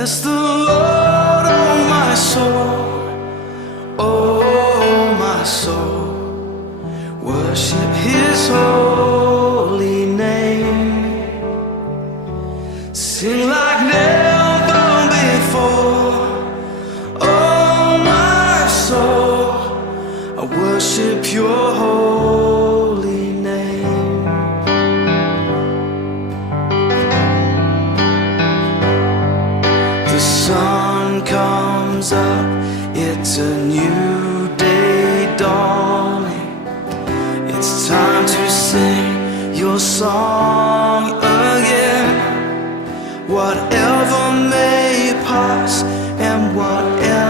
Bless the Lord, oh my soul, oh my soul. Worship His holy name. Sing like never before. Oh my soul, I worship Your holy name. The sun comes up, it's a new day dawning. It's time to sing Your song again. Whatever may pass,